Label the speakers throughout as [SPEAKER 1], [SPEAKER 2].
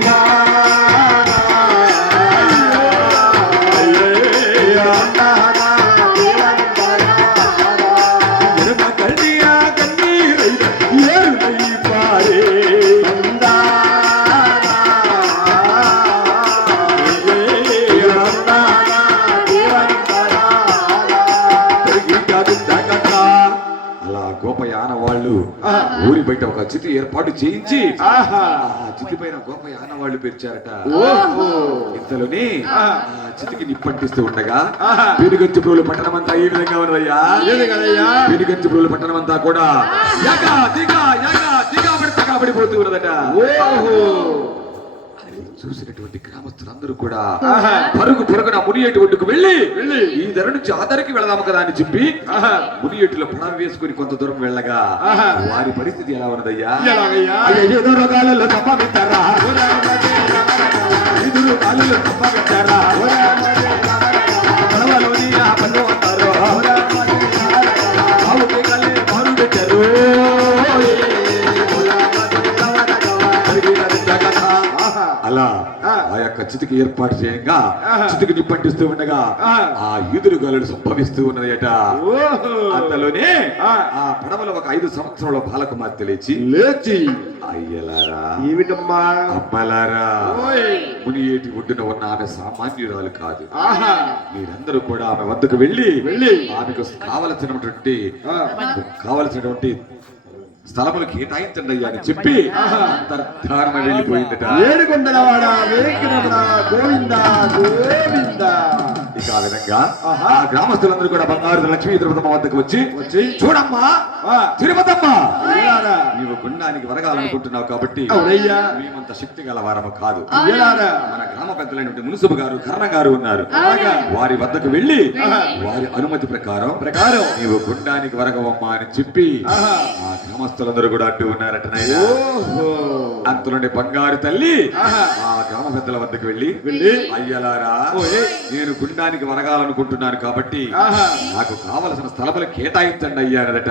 [SPEAKER 1] Bye. ఊరి బయట ఒక చితి ఏర్పాటు చేయించి ఆ చితి పైన గోపయాన వాళ్ళు పెరిచారట.
[SPEAKER 2] ఓహో.
[SPEAKER 1] ఇంతలోనే
[SPEAKER 2] ఆ.
[SPEAKER 1] చితికి నిప్పంటిస్తూ ఉండగా
[SPEAKER 2] ఆహా.
[SPEAKER 1] పెనుగంచి పురుగుల పట్టణం అంతా ఈ విధంగా ఉన్నదయ్యా?
[SPEAKER 2] ఏది కదయ్యా?
[SPEAKER 1] పెనుగంచి పురుగుల పట్టణం అంతా కూడా యగ దిగ యగ దిగ పడి తగలబడిపోతూ ఉన్నదట.
[SPEAKER 2] ఓహో.
[SPEAKER 1] చూసినటువంటి గ్రామస్తులందరూ కూడా. పరుగు పరుగున మునియేటి ఒడ్డుకు వెళ్ళి
[SPEAKER 2] వెళ్ళి.
[SPEAKER 1] ఈ ధర నుంచి ఆ ధరకి వెళదాము కదా అని చెప్పి
[SPEAKER 2] ఆహా.
[SPEAKER 1] మునియేటిలో పడవ వేసుకుని కొంత దూరం వెళ్ళగా
[SPEAKER 2] ఆహా.
[SPEAKER 1] వారి పరిస్థితి ఎలా ఉన్నదయ్యా రోగాలలో చితికి ఏర్పాటు చేయంగా
[SPEAKER 2] ఆహా.
[SPEAKER 1] చితికి నిప్పంటిస్తూ ఉండగా. ఆ ఈదురు గాలులు సంభవిస్తూ ఉన్నదట. అంతలోనే
[SPEAKER 2] ఆ.
[SPEAKER 1] పడవలో ఒక ఐదు సంవత్సరాల బాలకుమార్తె లేచి
[SPEAKER 2] లేచి.
[SPEAKER 1] అయ్యలారా.
[SPEAKER 2] ఏమిటమ్మా?
[SPEAKER 1] అమ్మలారా మునియేటి ఒడ్డున ఉన్న ఆమె సామాన్యురాలు కాదు.
[SPEAKER 2] ఆహా.
[SPEAKER 1] మీరందరూ కూడా ఆమె వద్దకు వెళ్ళి
[SPEAKER 2] వెళ్ళి.
[SPEAKER 1] ఆమెకు కావలసినటువంటి. కావలసినటువంటి స్థలములు కేటాయించండి అయ్యా అని చెప్పి. అంతర్ధానమై వెళ్ళిపోయిందట
[SPEAKER 2] ఏడుకొండలవాడ వేంకటరమణ గోవింద
[SPEAKER 1] విధంగా. ఆ గ్రామస్తులందరూ కూడా బంగారు లక్ష్మీ తిరుపతమ్మ వద్దకు వచ్చి
[SPEAKER 2] వచ్చి
[SPEAKER 1] చూడమ్మా తిరుపతమ్మ నీవు గుండానికి వరగాలనుకుంటున్నావు కాబట్టి మేమంత శక్తి గల వారము కాదు మన గ్రామ పెద్దలైనటువంటి మున్సిపు గారు కర్ణ గారు ఉన్నారు. వారి వద్దకు వెళ్ళి. వారి అనుమతి ప్రకారం
[SPEAKER 2] ప్రకారం
[SPEAKER 1] నీవు గుండానికి వరగవమ్మా అని చెప్పి. ఆ గ్రామస్తులందరూ కూడా అంటూ ఉన్నారట అంతలోని బంగారు తల్లి. ఆ గ్రామ పెద్దల వద్దకు వెళ్ళి
[SPEAKER 2] వెళ్ళి
[SPEAKER 1] అయ్యలారా. నేను గుండానికి వరగాలనుకుంటున్నాను కాబట్టి
[SPEAKER 2] ఆహా.
[SPEAKER 1] నాకు కావలసిన స్థలములు కేటాయించండి అయ్యారదట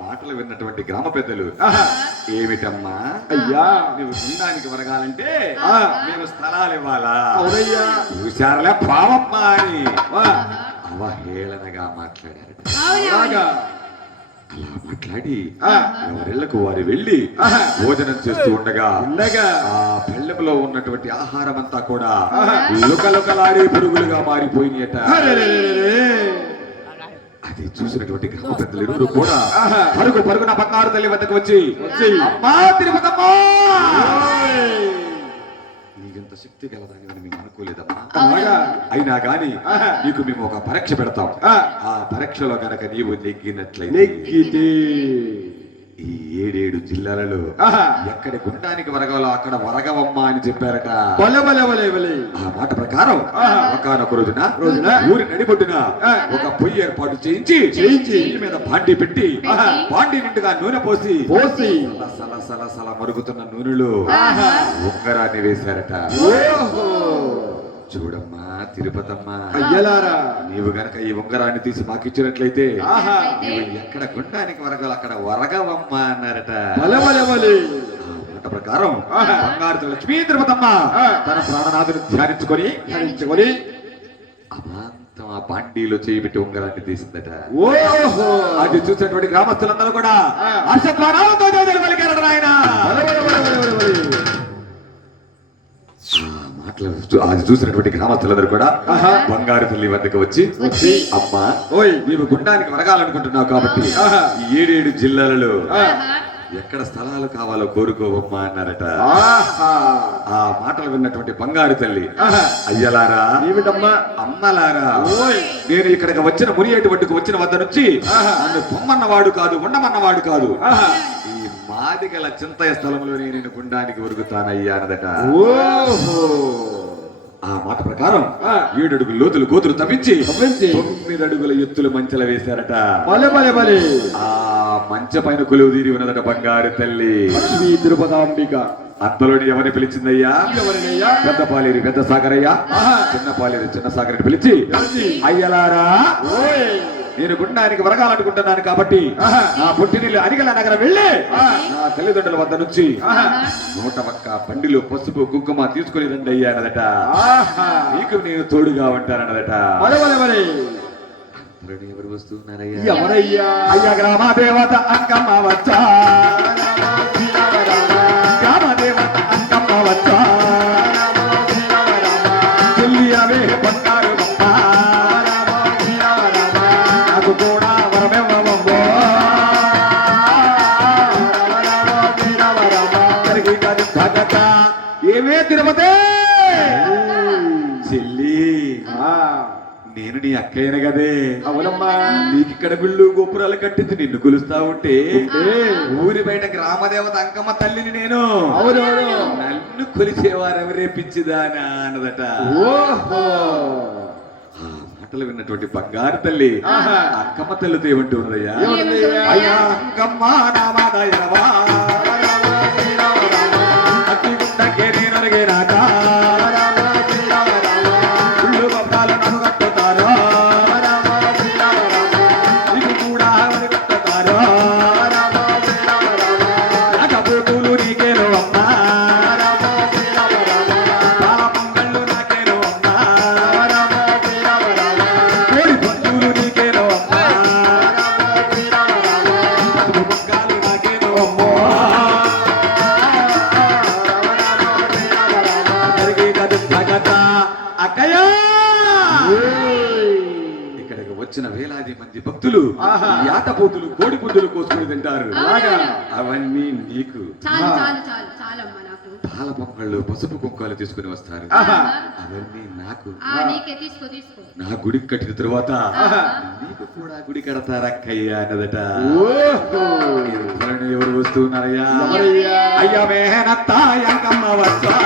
[SPEAKER 1] మాటలు విన్నటువంటి గ్రామ పెద్దలు.
[SPEAKER 2] ఆహా.
[SPEAKER 1] ఏమిటమ్మా?
[SPEAKER 2] అయ్యా.
[SPEAKER 1] నువ్వు గుండానికి వరగాలంటే
[SPEAKER 2] ఆ.
[SPEAKER 1] నేను స్థలాలు ఇవ్వాలా? చూశారులే పావమ్మా అని అవహేళనగా మాట్లాడారట. అలా మాట్లాడి. ఎవరిళ్ళకు వారు వెళ్ళి. భోజనం చేస్తూ ఉండగా
[SPEAKER 2] ఉండగా
[SPEAKER 1] ఆ పెళ్ళెములో ఉన్నటువంటి ఆహారం అంతా కూడా. లుకలుకలాడే పురుగులుగా మారిపోయినట. అది చూసినటువంటి గ్రామ పెద్దలు ఇరువురు కూడా. పరుగు పరుగున బంగారు తల్లి వద్దకు వచ్చి. అమ్మా తిరుపతమ్మా. శక్తి గలదని అని మేము అనుకోలేదమ్మా అయినా గాని
[SPEAKER 2] ఆహా.
[SPEAKER 1] నీకు మేము ఒక పరీక్ష పెడతాం
[SPEAKER 2] ఆ.
[SPEAKER 1] ఆ పరీక్షలో గనక నీవు నెగ్గినట్లయితే
[SPEAKER 2] నెగ్గితే
[SPEAKER 1] ఈ ఏడేడు జిల్లాలలో ఎక్కడ గుండానికి వరగాలో అక్కడ వరగవమ్మా అని చెప్పారట ఆ మాట ప్రకారం. ఒకనొక రోజున
[SPEAKER 2] రోజున
[SPEAKER 1] ఊరి నడిబొడ్డున. ఒక పొయ్యి ఏర్పాటు చేయించి
[SPEAKER 2] చేయించి.
[SPEAKER 1] మీద బాండి పెట్టి. బాండి నిండుగా నూనె పోసి
[SPEAKER 2] పోసి
[SPEAKER 1] సల సల సల మరుగుతున్న నూనెలో. ఉంగరాన్ని వేశారట
[SPEAKER 2] ఓహో
[SPEAKER 1] చూడమ్మా తిరుపతమ్మా.
[SPEAKER 2] అయ్యలారా.
[SPEAKER 1] నీవు గనక ఈ ఉంగరాన్ని తీసి మాకు ఇచ్చినట్లయితే ఎక్కడ గుండానికి వరగాలి అక్కడ వరగవమ్మా అన్నారట. ప్రకారం. బంగారు లక్ష్మీ తిరుపతమ్మ. తన ప్రాణనాథుని ధ్యానించుకొని
[SPEAKER 2] ధరించుకొని
[SPEAKER 1] అమాంతం ఆ పాండీలో చేయిబెట్టి ఉంగరాన్ని తీసిందట.
[SPEAKER 2] ఓహో.
[SPEAKER 1] అది చూసినటువంటి గ్రామస్తులందరూ కూడా
[SPEAKER 2] ఆ.
[SPEAKER 1] హర్షధ్వానాలతో చూ- అది చూసినటువంటి గ్రామస్తులందరూ కూడా. బంగారు తల్లి వద్దకు వచ్చి అమ్మా
[SPEAKER 2] ఓయ్.
[SPEAKER 1] నీవు గుండానికి వరగాలనుకుంటున్నావు కాబట్టి. ఈ ఏడేడు జిల్లాలలో. ఎక్కడ స్థలాలు కావాలో కోరుకోవమ్మా అన్నారట. ఆ మాటలు విన్నటువంటి బంగారు తల్లి అయ్యలారా
[SPEAKER 2] ఏమిటమ్మా?
[SPEAKER 1] అమ్మలారా
[SPEAKER 2] ఓయ్.
[SPEAKER 1] నేను ఇక్కడికి వచ్చిన మునియేటి వడ్డుకు వచ్చిన వద్ద నుంచి. నన్ను పొమ్మన్నవాడు కాదు ఉండమన్నవాడు కాదు. ఈ మాదిగల చింతయ స్థలంలో నేను గుండానికి ఉరుగుతానయ్యా అన్నదట. ఆ మాట ప్రకారం. ఏడు అడుగుల లోతులు కోతులు తవ్వించి
[SPEAKER 2] తవ్వించి.
[SPEAKER 1] తొమ్మిది అడుగుల ఎత్తులు మంచెల వేశారట. ఆ మంచ పైన కొలువు తీరి ఉన్నదట బంగారు తల్లి.
[SPEAKER 2] తిరుపతాంబిక
[SPEAKER 1] అంతలోని ఎవరిని పిలిచిందయ్యా? పెద్ద పాలేరు పెద్ద సాగరయ్య. చిన్న పాలేరు చిన్న సాగరని పిలిచి
[SPEAKER 2] పిలిచి.
[SPEAKER 1] అయ్యలారా? నేను గుండానికి వరగాలనుకుంటున్నాను కాబట్టి. నా పుట్టినిల్లు అనిగల నగరం వెళ్ళి
[SPEAKER 2] ఆ.
[SPEAKER 1] నా తల్లిదండ్రుల వద్ద నుంచి. నూట ఒక్క పండిలో పసుపు కుంకుమ తీసుకుని రండి అయ్యానదట. నీకు నేను తోడుగా ఉంటానన్నదట అందరినీ ఎవరు వస్తున్నారయ్యా
[SPEAKER 2] ఎవరయ్యా
[SPEAKER 1] అయ్యా గ్రామ దేవత అంకమ్మ వచ్చా ఏమే తిరుపతి? చెల్లి నేను నీ అక్కయ్యను కదే.
[SPEAKER 2] అవునమ్మా.
[SPEAKER 1] నీకు ఇక్కడ గుళ్ళు గోపురాలు కట్టించి నిన్ను కొలుస్తా ఉంటే ఊరి బయట గ్రామదేవత అంకమ్మ తల్లిని నేను.
[SPEAKER 2] అవునవును.
[SPEAKER 1] నన్ను కొలిచేవారెవరే పిచ్చిదానా అన్నదట.
[SPEAKER 2] ఓహో.
[SPEAKER 1] మాటలు విన్నటువంటి బంగారు తల్లి
[SPEAKER 2] ఆహా.
[SPEAKER 1] అంకమ్మ తల్లితో ఏమంటూ ఉన్నదయ్యా? అయ్యా అంకమ్మ నామాదయవా
[SPEAKER 2] ఆహా.
[SPEAKER 1] యాటపోతులు కోడి పుద్దులు కోసుకుని తింటారు? అవన్నీ నీకు. పొంగళ్ళు పసుపు కుంకాలు తీసుకుని వస్తారు. అవన్నీ నాకు. నా గుడి కట్టిన తరువాత. నీకు కూడా గుడి కడతారక్కయ్యా అన్నదట. ఎవరు వస్తున్నారయ్యా? అయ్యా మేనత్త ఎంకమ్మ వచ్చా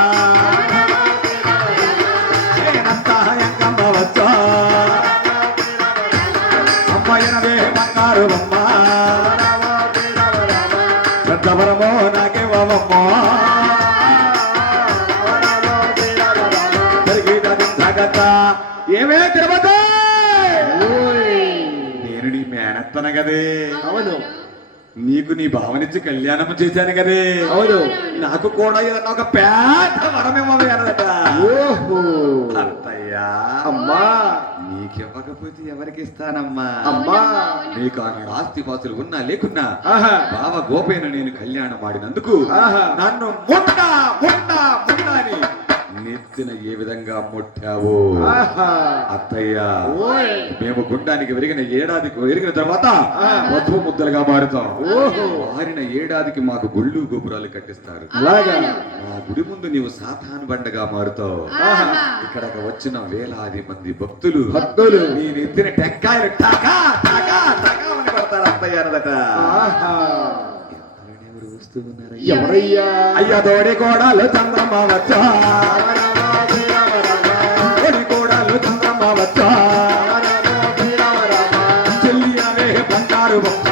[SPEAKER 1] జగత ఏమే తిరుపతి? నేను నీ మేనత్తన కదే.
[SPEAKER 2] అవును.
[SPEAKER 1] నీకు నీ భావనిచ్చి కళ్యాణం చేశాను కదే.
[SPEAKER 2] అవును.
[SPEAKER 1] నాకు కూడా ఏదన్నా ఒక పేద వరమేమో అన్నదట
[SPEAKER 2] ఓహో.
[SPEAKER 1] అత్తయ్యా.
[SPEAKER 2] అమ్మా.
[SPEAKER 1] నీకివ్వకపోతే ఎవరికి ఇస్తానమ్మా
[SPEAKER 2] అమ్మా
[SPEAKER 1] నీకు ఆనాడు ఆస్తి పాస్తులు ఉన్నా లేకున్నా
[SPEAKER 2] ఆహా.
[SPEAKER 1] బావ గోపైన నేను కళ్యాణం ఆడినందుకు
[SPEAKER 2] ఆహా.
[SPEAKER 1] నన్ను ముట్ట ముట్ట ముట్ట అని నెత్తిన ఏ విధంగా ముట్టావో అత్తయ్య మేము గుండానికి విరిగిన ఏడాదికి విరిగిన తర్వాత
[SPEAKER 2] ఆ.
[SPEAKER 1] మధు ముద్దలుగా మారుతాం
[SPEAKER 2] ఓహో.
[SPEAKER 1] మారిన ఏడాదికి మాకు గుళ్ళు గోపురాలు కట్టిస్తారు
[SPEAKER 2] అలాగా
[SPEAKER 1] నా గుడి ముందు నీవు సాతాను బండగా మారుతావు
[SPEAKER 3] ఆహా.
[SPEAKER 1] ఇక్కడకు వచ్చిన వేలాది మంది భక్తులు
[SPEAKER 2] భక్తులు.
[SPEAKER 1] నీ నెత్తిన టెంకాయలు టకా టకా టకా అని కొడతారు అత్తయ్య అన్నదట
[SPEAKER 2] ఆహా
[SPEAKER 1] ఎవరు వస్తూ ఉన్నారయ్యా?
[SPEAKER 2] ఎవరయ్యా?
[SPEAKER 1] అయ్యా తోడి కోడలు చంద్రమ్మ వచ్చా తోడి కోడలు చంద్రమ్మ వచ్చా చెల్లి అవే బంగారు బొమ్మ.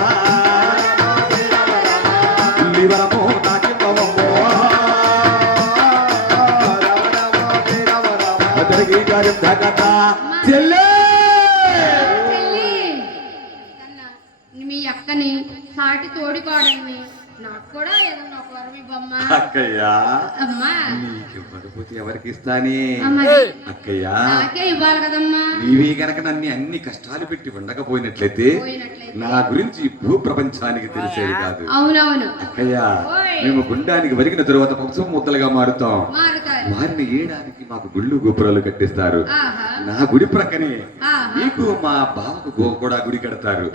[SPEAKER 1] గారి చెల్లె!
[SPEAKER 3] చెల్లి! కన్నా మీ అక్కని సాటి తోడికోడల్ని నాకు కూడా ఏదన్నా ఒక వరం ఇవ్వమ్మ.
[SPEAKER 1] అక్కయ్యా.
[SPEAKER 3] అమ్మా.
[SPEAKER 1] నీకు ఇవ్వకపోతే ఎవరికి ఇస్తానే
[SPEAKER 3] అమ్మది
[SPEAKER 1] అక్కయ్యా.
[SPEAKER 3] నాకే ఇవ్వాలి కదమ్మా.
[SPEAKER 1] నీవే గనక నన్ను అన్ని కష్టాలు పెట్టి ఉండకపోయినట్లయితే
[SPEAKER 3] పోయినట్లయితే.
[SPEAKER 1] నా గురించి భూ ప్రపంచానికి తెలిసేది కాదు.
[SPEAKER 3] అవునవును.
[SPEAKER 1] అక్కయ్య. మేము గుండానికి వరిగిన తరువాత పక్షం ముద్దలుగా మారుతాం. వారిని ఏడానికి మాకు గుళ్ళు గోపురాలు కట్టిస్తారు.
[SPEAKER 3] ఆహా.
[SPEAKER 1] నా గుడి ప్రక్కనే. నీకు మా బావకు కూడా గుడి కడతారు.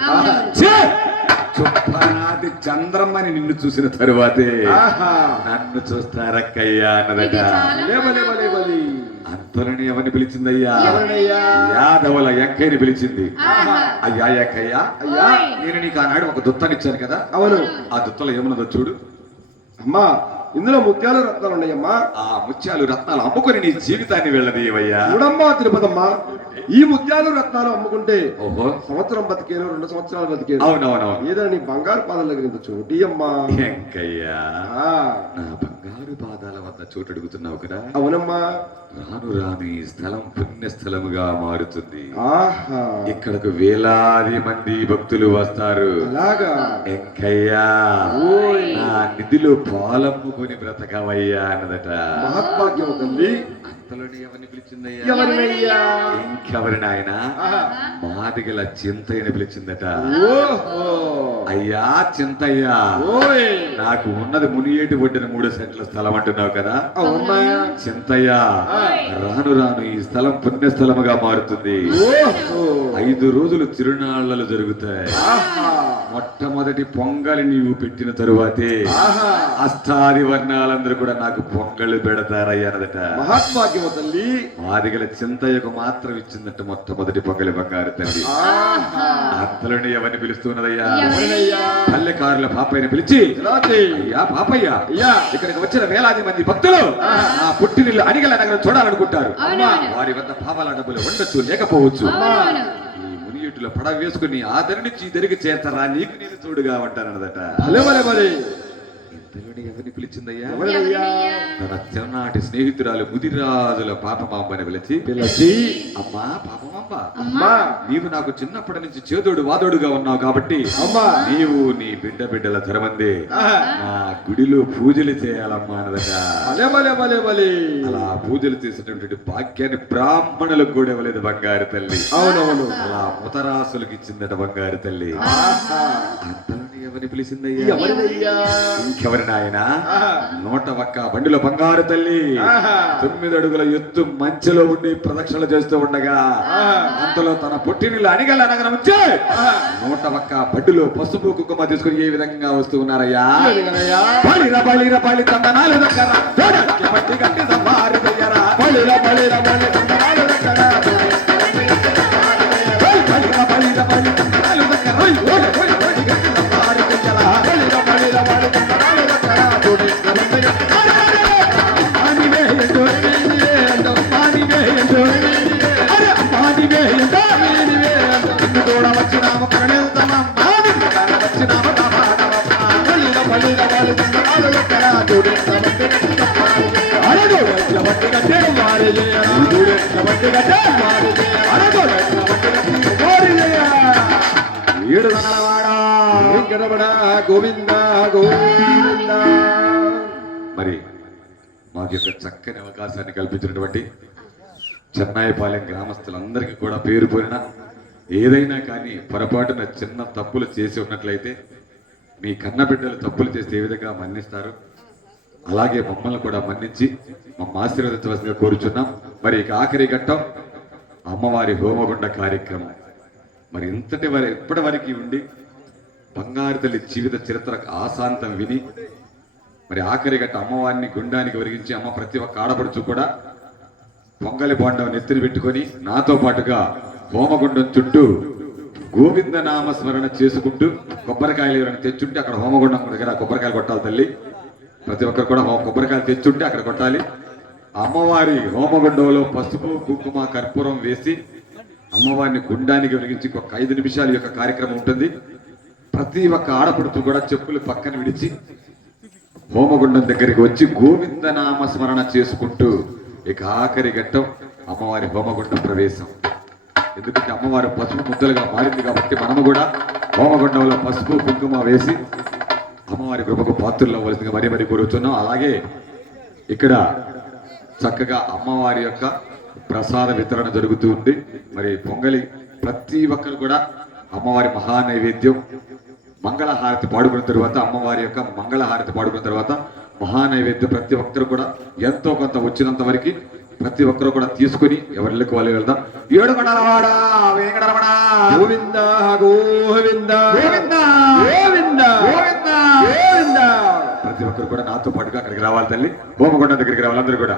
[SPEAKER 1] చుప్పనాది చంద్రమ్మని నిన్ను చూసిన తరువాతే.
[SPEAKER 2] ఆహా.
[SPEAKER 1] నన్ను చూస్తారక్కయ్యా అన్నదట.
[SPEAKER 2] బలి
[SPEAKER 1] అంతలోని ఎవరిని పిలిచిందయ్యా? యాదవుల ఎక్కని పిలిచింది.
[SPEAKER 3] ఆహా.
[SPEAKER 1] అయ్యా ఎక్కయ్య
[SPEAKER 2] అయ్యా.
[SPEAKER 1] నేను నీకు ఆనాడు ఒక దుత్తనిచ్చాను కదా.
[SPEAKER 2] అవును.
[SPEAKER 1] ఆ దుత్తలో ఏమున్నదో చూడు.
[SPEAKER 2] అమ్మా ఇందులో ముత్యాలు రత్నాలు ఉన్నాయమ్మా.
[SPEAKER 1] ఆ ముత్యాలు రత్నాలు అమ్ముకొని నీ జీవితాన్ని వెళ్ళదీయవయ్యా.
[SPEAKER 2] చూడమ్మా తిరుపతమ్మా. ఈ ముత్యాలు రత్నాలు అమ్ముకుంటే
[SPEAKER 1] ఓహో.
[SPEAKER 2] సంవత్సరం బతికేను రెండు సంవత్సరాలు బతికేను.
[SPEAKER 1] అవునవునవును.
[SPEAKER 2] ఏదో నీ బంగారు పాదం దగ్గర చోటి అమ్మా
[SPEAKER 1] ఎంకయ్యా.
[SPEAKER 2] ఆ,
[SPEAKER 1] నా బంగారు పాదాల వద్ద చోటు అడుగుతున్నావు కదా?
[SPEAKER 2] అవునమ్మా.
[SPEAKER 1] రాను రాను స్థలం పుణ్యస్థలముగా మారుతుంది.
[SPEAKER 2] ఆహా.
[SPEAKER 1] ఇక్కడకు వేలాది మంది భక్తులు వస్తారు.
[SPEAKER 2] అలాగా.
[SPEAKER 1] ఎంకయ్యా. నా నిధిలో పాలమ్ముకొని బ్రతకవయ్యా అన్నదట.
[SPEAKER 2] మహత్భాగ్యం తల్లి
[SPEAKER 1] అంతలోనే ఎవరిని పిలిచిందయ్యా?
[SPEAKER 2] ఎవరినయ్యా?
[SPEAKER 1] ఇంకెవరి నాయన
[SPEAKER 2] ఆహా.
[SPEAKER 1] మాదిగల చింతయ్యని పిలిచిందట.
[SPEAKER 2] ఓహో.
[SPEAKER 1] అయ్యా చింతయ్యా. నాకు ఉన్నది మునియేటి ఒడ్డిన మూడు సెంట్ల స్థలం అంటున్నావు కదా? చింతయ్య రాను రాను ఈ స్థలం పుణ్యస్థలముగా మారుతుంది.
[SPEAKER 2] ఓహో.
[SPEAKER 1] ఐదు రోజులు తిరునాళ్ళలు జరుగుతాయి. మొట్టమొదటి పొంగలి నీవు పెట్టిన తరువాతే అష్టాది వర్ణాలందరూ కూడా నాకు పొంగళ్ళు పెడతారయ్యారదట
[SPEAKER 2] మహత్భాగ్యం తల్లి.
[SPEAKER 1] మాదిగల చింతయ్యకు మాత్రం ఇచ్చిందట మొట్టమొదటి పొంగలి బంగారు తల్లి. అంతలోనే ఎవరిని పిలుస్తున్నదయ్యా? పల్లెకారుల పాపయ్యని పిలిచి అయ్యా పాపయ్య ఇక్కడికి వచ్చిన వేలాది మంది భక్తులు ఆ పుట్టినిల్లు అడిగల నగరం చూడాలనుకుంటారు. వారి వద్ద పాపాల డబ్బులు ఉండొచ్చు లేకపోవచ్చు.
[SPEAKER 3] అవునవును
[SPEAKER 1] పడవ వేసుకుని ఆ దరి నుంచి ఈ దరికి చేస్తారా నీకు నేను చూడుగా ఉంటానన్నదట.
[SPEAKER 2] భలే భలే
[SPEAKER 1] మరి ఎవరిని పిలిచిందయ్యా. తన చిన్ననాటి స్నేహితురాలు ముదిరాజుల పాపమాంబని పిలిచి
[SPEAKER 2] పిలచి
[SPEAKER 1] అమ్మా పాపమాంబ
[SPEAKER 2] అమ్మా.
[SPEAKER 1] నీవు నాకు చిన్నప్పటి నుంచి చేదోడు వాదోడుగా ఉన్నావు కాబట్టి
[SPEAKER 2] అమ్మా.
[SPEAKER 1] నీవు నీ బిడ్డ బిడ్డల తరమంది. నా గుడిలో పూజలు చేయాలమ్మా
[SPEAKER 2] భలే
[SPEAKER 1] అలా పూజలు చేసేటటువంటి భాగ్యాన్ని బ్రాహ్మణులకు కూడా ఇవ్వలేదు బంగారు తల్లి.
[SPEAKER 2] అవునవును.
[SPEAKER 1] అలా ముతరాసులకు ఇచ్చిందట బంగారు తల్లి. అంతలోని ఎవరిని పిలిచిందయ్యా? ఇంకెవరి నాయన. నూట ఒక్క బండిలో బంగారు తల్లి. తొమ్మిది అడుగుల ఎత్తు మంచెలో ఉండి ప్రదక్షిణలు చేస్తూ ఉండగా. అంతలో తన నగరం వచ్చి
[SPEAKER 2] ఆహా.
[SPEAKER 1] నూట ఒక్క బండిలో పసుపు కుంకుమ తీసుకుని ఏ విధంగా వస్తూ ఉన్నారయ్యా బలిర బలిర బలి తందనాలు దగ్గర గట్టి సవారి దగ్గర
[SPEAKER 2] బలిర బలిర బలి గోవింద గోవింద
[SPEAKER 1] మరి మాకు యొక్క చక్కని అవకాశాన్ని కల్పించినటువంటి చెన్నాయిపాలెం గ్రామస్తులందరికీ కూడా పేరు పోయిన ఏదైనా కానీ పొరపాటున చిన్న తప్పులు చేసి ఉన్నట్లయితే మీ కన్నబిడ్డలు తప్పులు చేస్తే ఏ విధంగా మన్నిస్తారు? అలాగే మమ్మల్ని కూడా మన్నించి మమ్మ ఆశీర్వదించవలసిందిగా కోరుచున్నాం. మరి ఇక ఆఖరి ఘట్టం అమ్మవారి హోమగుండ కార్యక్రమం. మరి ఇంతటి వర ఇప్పటి వరకు ఉండి బంగారు తల్లి జీవిత చరిత్ర ఆశాంతం విని మరి ఆఖరి గట్ట అమ్మవారిని గుండానికి ఒరిగించి అమ్మ ప్రతి ఒక్క ఆడపడుచు కూడా పొంగలి బొండం నెత్తిన పెట్టుకొని నాతో పాటుగా హోమగుండం చుట్టూ గోవింద నామ స్మరణ చేసుకుంటూ కొబ్బరికాయలు ఎవరైనా తెచ్చుంటే అక్కడ హోమగుండం దగ్గర కొబ్బరికాయలు కొట్టాలి తల్లి. ప్రతి ఒక్కరు కూడా మా కొబ్బరికాయలు తెచ్చుంటే అక్కడ కొట్టాలి. అమ్మవారి హోమగుండంలో పసుపు కుంకుమ కర్పూరం వేసి అమ్మవారిని గుండానికి వెలిగించి ఒక ఐదు నిమిషాల యొక్క కార్యక్రమం ఉంటుంది. ప్రతి ఒక్క ఆడపడుతూ కూడా చెప్పులు పక్కన విడిచి హోమగుండం దగ్గరికి వచ్చి గోవిందనామ స్మరణ చేసుకుంటూ ఇక ఆఖరి ఘట్టం అమ్మవారి హోమగుండం ప్రవేశం. ఎందుకంటే అమ్మవారు పసుపు ముద్దలుగా మారింది కాబట్టి మనము కూడా హోమగుండంలో పసుపు కుంకుమ వేసి అమ్మవారి కృపకు పాత్రలు అవ్వవలసిందిగా మరీ మరీ కోరుతున్నాం. అలాగే ఇక్కడ చక్కగా అమ్మవారి యొక్క ప్రసాద వితరణ జరుగుతూ ఉంది. మరి పొంగలి ప్రతి ఒక్కరు కూడా అమ్మవారి మహా నైవేద్యం మంగళహారతి పాడుకున్న తర్వాత అమ్మవారి యొక్క మంగళహారతి పాడుకున్న తర్వాత మహా నైవేద్యం ప్రతి ఒక్కరు కూడా ఎంతో కొంత వచ్చినంత వరకు ప్రతి ఒక్కరు కూడా తీసుకుని ఎవరికి వాళ్ళు వెళ్దాం. ఏడు గోవింద!
[SPEAKER 2] గోవింద
[SPEAKER 1] గోవింద!
[SPEAKER 2] గోవింద
[SPEAKER 1] ప్రతి ఒక్కరు కూడా నాతో పాటుగా అక్కడికి రావాలి తల్లి. హోమకొండ దగ్గరికి రావాలి అందరూ కూడా.